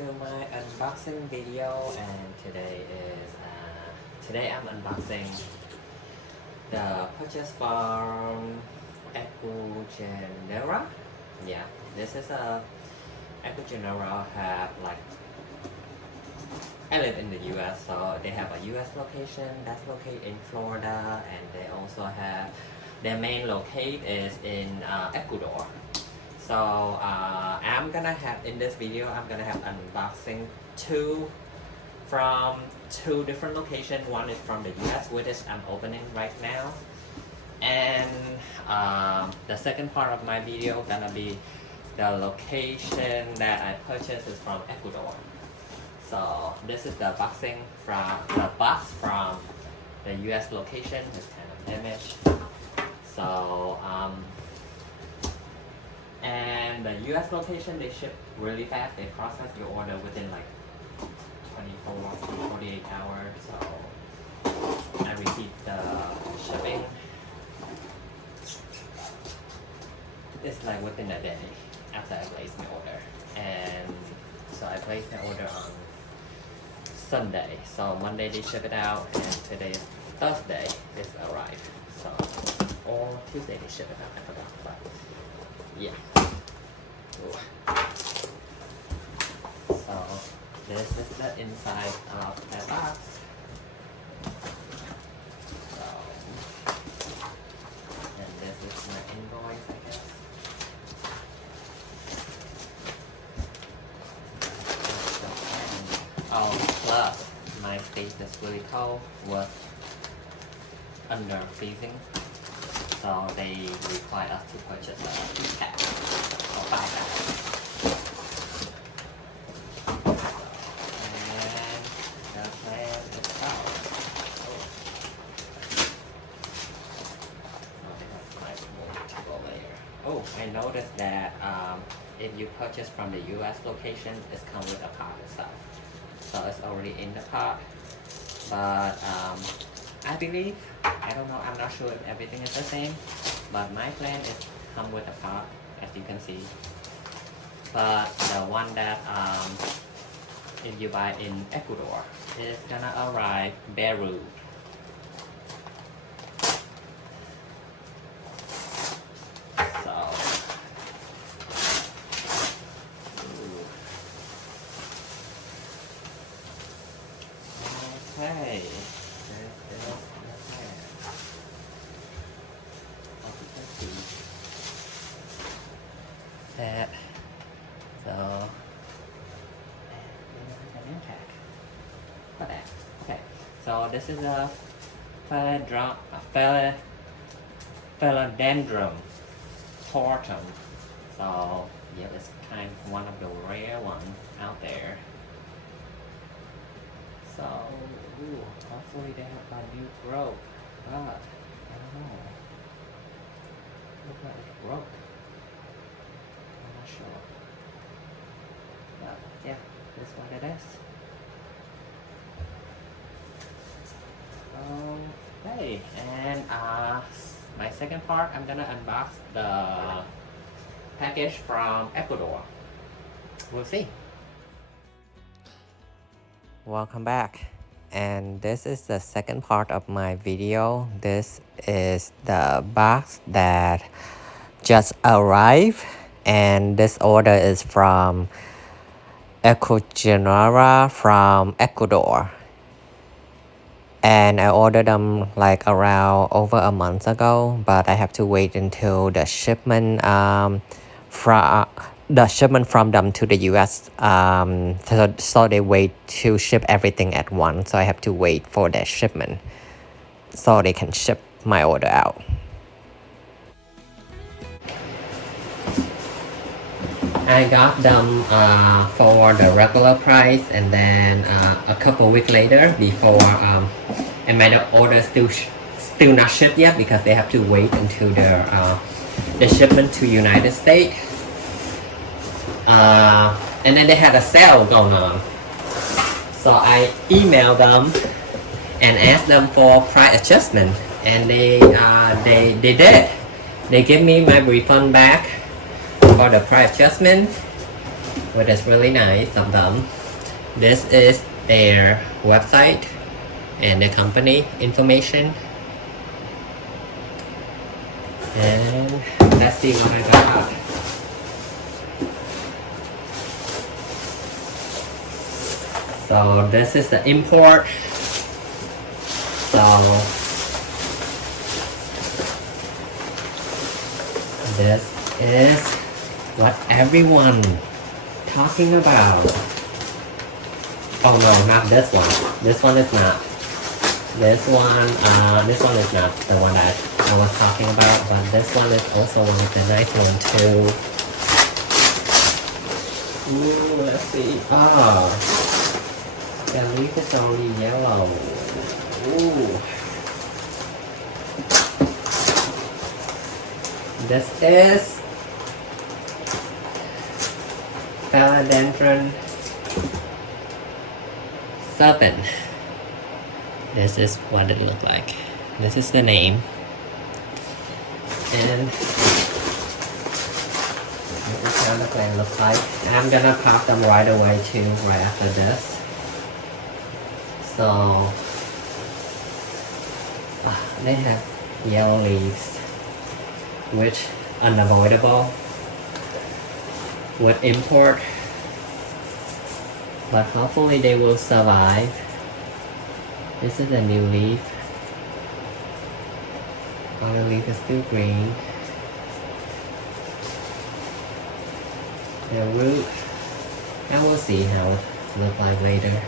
to my unboxing video, and today I'm unboxing the purchase from Ecuagenera. Yeah, this is a Ecuagenera have I live in the US, so they have a US location that's located in Florida, and they also have their main locate is in Ecuador. So I'm gonna have in this video unboxing from two different locations. One is from the US, which is I'm opening right now, and the second part of my video gonna be the location that I purchased is from Ecuador. So this is the box from the US location. It's kind of damaged. So and the US location, they ship really fast. They process your order within 24 to 48 hours. So I received the shipping. It's within a day after I placed my order. And so I placed my order on Sunday. So Monday they ship it out, and today is Thursday it's arrived. So or Tuesday they ship it out. I forgot, but yeah. Ooh. So this is the inside of the box. So and this is my invoice, I guess. Oh, plus my state is really cold, was under freezing, so they require us to purchase a pack or 5 packs. And the plan itself. Oh, I noticed that if you purchase from the US location, it's come with a pot itself. So it's already in the pot, but I believe, I don't know, I'm not sure if everything is the same, but my plan is come with a pot, as you can see. But the one that if you buy in Ecuador is gonna arrive bare-root. Okay, this is the plan. As you can see that, so an impact for that. Okay, so this is a philodendron tortum. So yeah, it's kind of one of the rare ones out there. So, hopefully they have a new growth, but I don't know. Looks like it broke. I'm not sure. But yeah, that's what it is. Okay, and my second part, I'm gonna unbox the package from Ecuador. We'll see. Welcome back, and this is the second part of my video. This is the box that just arrived, and this order is from Ecuagenera from Ecuador, and I ordered them around over a month ago, but I have to wait until the shipment from them to the US, so they wait to ship everything at once, so I have to wait for their shipment so they can ship my order out. I got them for the regular price, and then a couple weeks later, before and my order still not shipped yet because they have to wait until the shipment to United States. And then they had a sale going on, so I emailed them and asked them for price adjustment, and they did. They gave me my refund back for the price adjustment, which is really nice of them. This is their website and the company information. And let's see what I got. So this is the import. So this is what everyone talking about. Oh no, not this one. This one is not. This one is not the one that I was talking about, but this one is also one of the nice one too. Ooh, let's see. The leaf is only yellow. Ooh. This is philodendron serpent. This is what it looks like. This is the name. And this is how the plant looks like. I'm gonna pop them right away too, right after this. So they have yellow leaves, which unavoidable with import, but hopefully they will survive. This is a new leaf. Other leaf is still green. The root, I will see how it looks like later.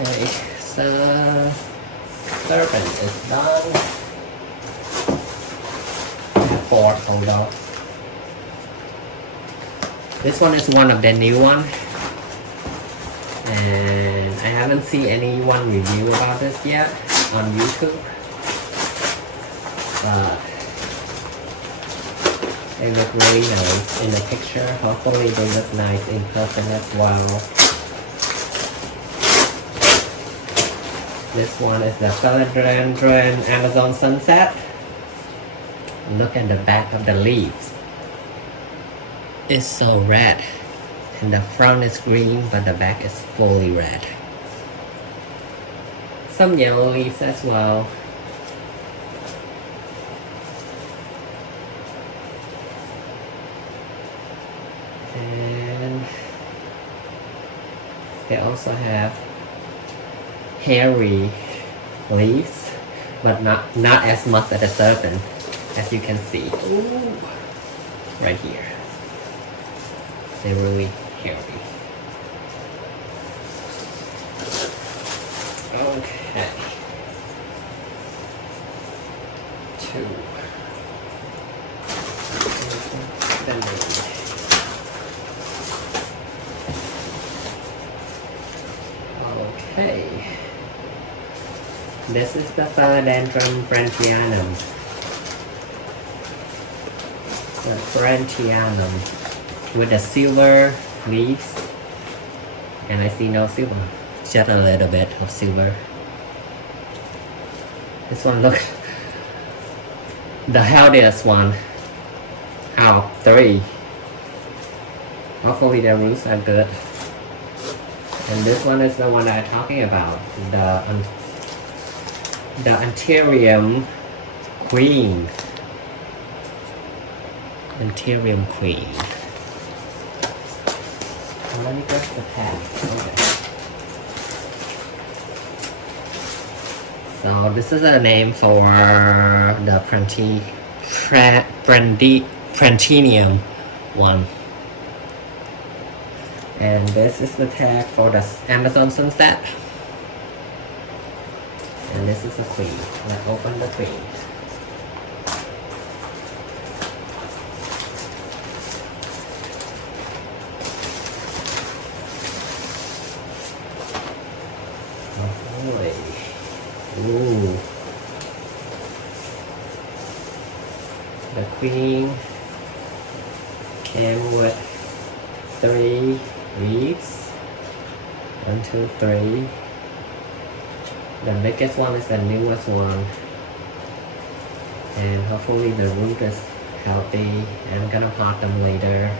Okay, so serpent is done. Four total. This one is one of the new one, and I haven't seen anyone review about this yet on YouTube. But they look really nice in the picture. Hopefully they look nice in person as well. This one is the philodendron Amazon sunset. Look at the back of the leaves. It's so red. And the front is green, but the back is fully red. Some yellow leaves as well. And they also have hairy leaves, but not as much as the serpent, as you can see. Ooh, right here. They're really hairy. Okay. 2. The name. Okay. This is the philodendron brentianum. The brentianum with the silver leaves, and I see no silver, just a little bit of silver. This one looks the healthiest one out of 3. Hopefully the roots are good. And this one is the one that I'm talking about, the Anthurium queen. Anthurium queen. Let me grab the tag. Okay. So this is a name for the Prantinium one. And this is the tag for the Amazon sunset. And this is the queen. Let's open the queen. Ooh. The queen came with 3 leaves. 1, 2, 3. The biggest one is the newest one. and hopefully the root is healthy. I'm gonna pot them later.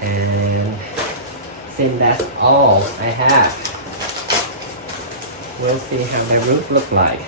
And since that's all I have, we'll see how the root look like.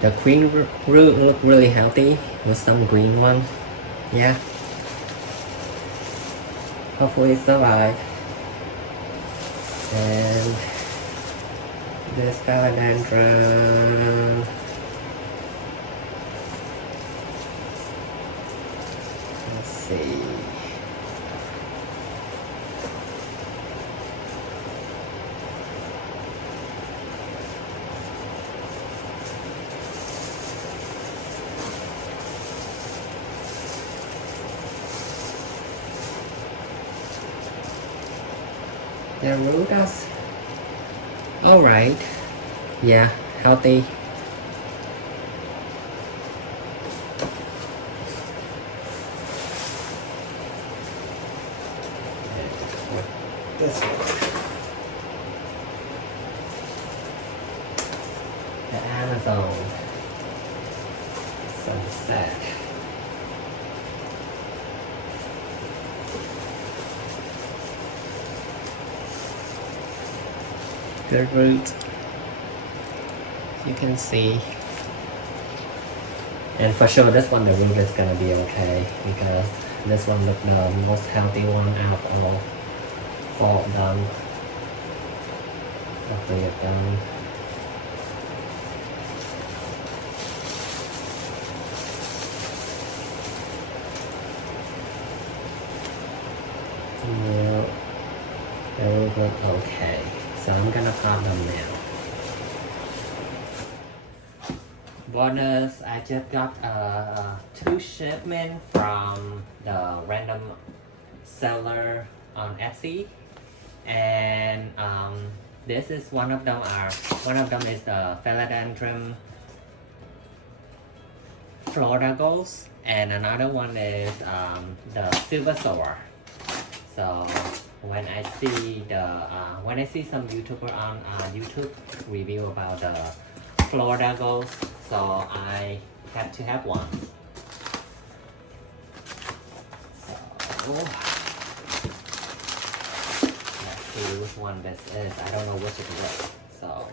The green root look really healthy with some green one. Yeah. Hopefully it's alive. And this philodendron. Let's see. The root is alright. Yeah, healthy. This one. The Amazon sunset. Good root, you can see, and for sure this one the root is gonna be okay because this one look the most healthy one out of all 4 of them. After you're done, yeah, the root look okay. So I'm gonna pot them now. Bonus, I just got 2 shipments from the random seller on Etsy, and this is one of them is the philodendron Florida Ghost, and another one is the silver sour. So when I see some YouTuber on YouTube review about the Florida Ghost, so I had to have one. So let's see which one this is. I don't know which it is. So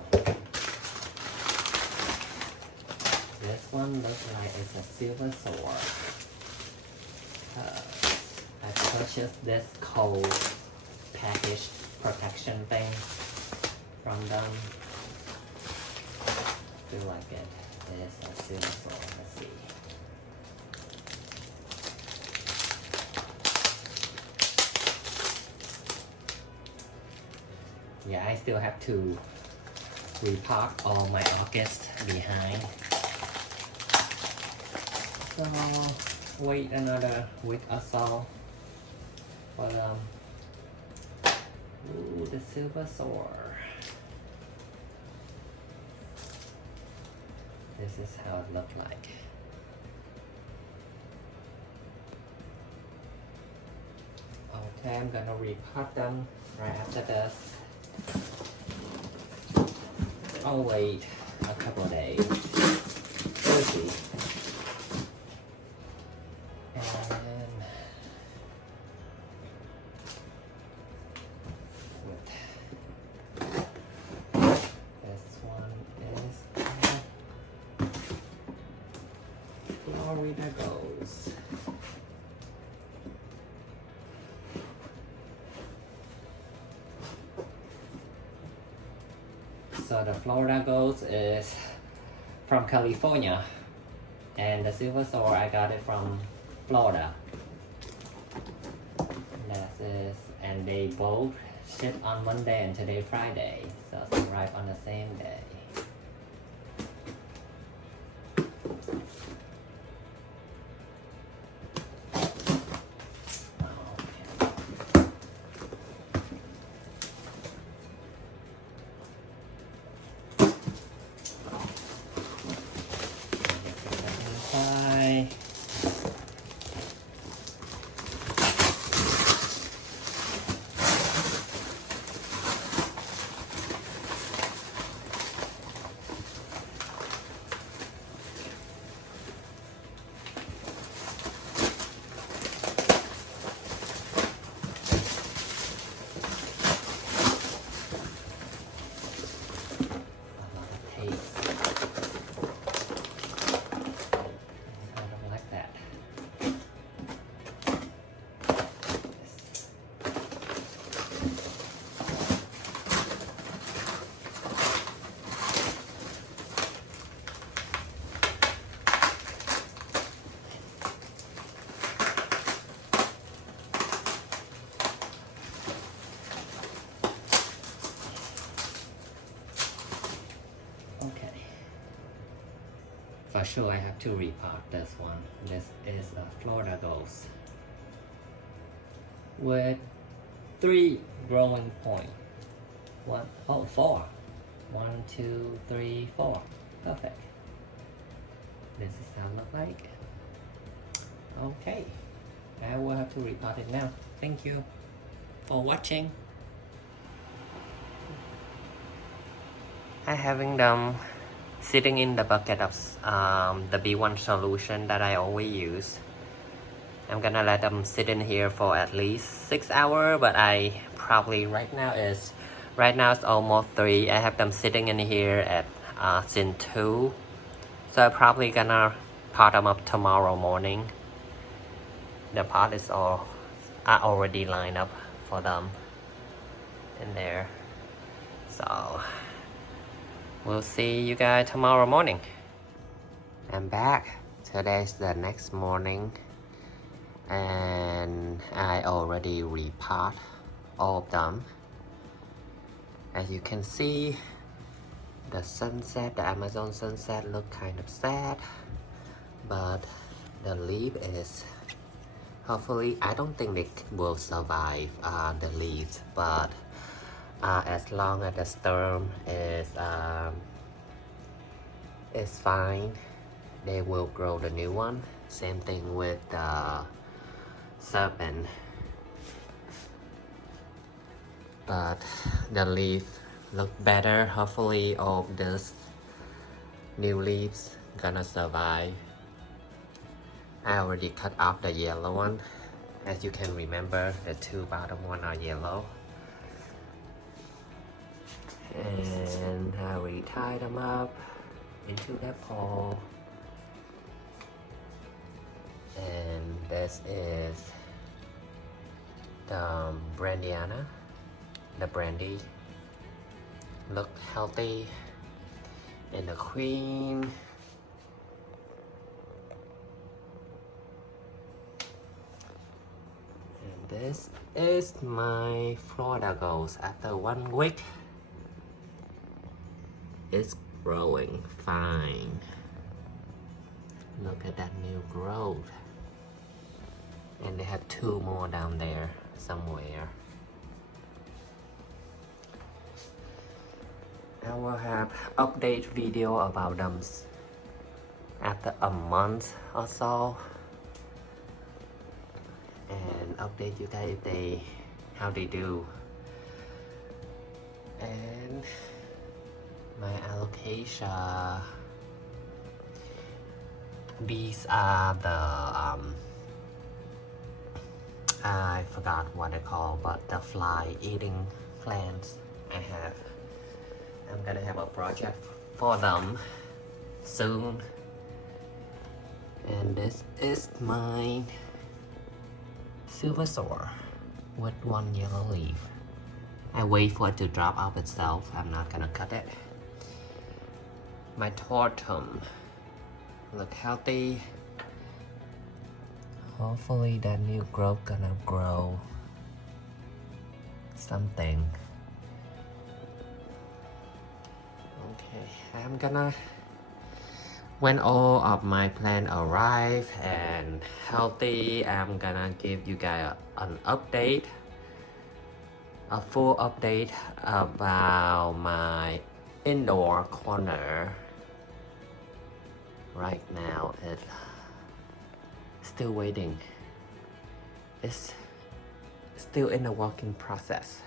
this one looks like it's a silver sword. I purchased this cold package protection thing from them. Feel like it is a silver sword. Let's see. Yeah, I still have to repot all my orchids behind. So wait another week or so for them. Ooh, the silver sword. This is how it looked like. Okay, I'm gonna repot them right after this. I'll wait a couple of days. We'll see. And this one is Florida Goes. So the Florida Ghost is from California, and the silver sword I got it from Florida. That is, and they both shipped on Monday and today Friday, so it's arrived on the same day. sure I have to repot this one. This is a Florida Ghost with 3 growing point. Four. 1, 2, 3, 4. Perfect. This is how it look like. Okay, I will have to repot it now. Thank you for watching. I having them sitting in the bucket of the B1 solution that I always use. I'm gonna let them sit in here for at least 6 hours, but I probably right now it's almost 3. I have them sitting in here at since 2, so I'm probably gonna pot them up tomorrow morning. The pot is are already lined up for them in there, so we'll see you guys tomorrow morning. I'm back. Today's the next morning and I already repot all of them. As you can see, the sunset, the Amazon sunset look kind of sad, but the leaf is hopefully, I don't think they will survive the leaves, but as long as the storm is fine, they will grow the new one. Same thing with the serpent, but the leaf look better. Hopefully all this new leaves gonna survive. I already cut off the yellow one. As you can remember, the 2 bottom one are yellow. And I already tied them up into that pole. And this is the Brandiana, the brandy. Look healthy. And the queen. And this is my Florida Ghost. After 1 week, it's growing fine. Look at that new growth. And they have 2 more down there somewhere. I will have update video about them after a month or so, and update you guys if how they do. And my alocasia, these are the I forgot what they call, but the fly eating plants I have. I'm gonna have a project for them soon. And this is my silver sword with 1 yellow leaf. I wait for it to drop off itself. I'm not gonna cut it. My tortum look healthy. Hopefully that new growth gonna grow something. Okay, I'm gonna, when all of my plants arrive and healthy, I'm gonna give you guys an update, a full update about my indoor corner. Right now it's still waiting. It's still in the working process.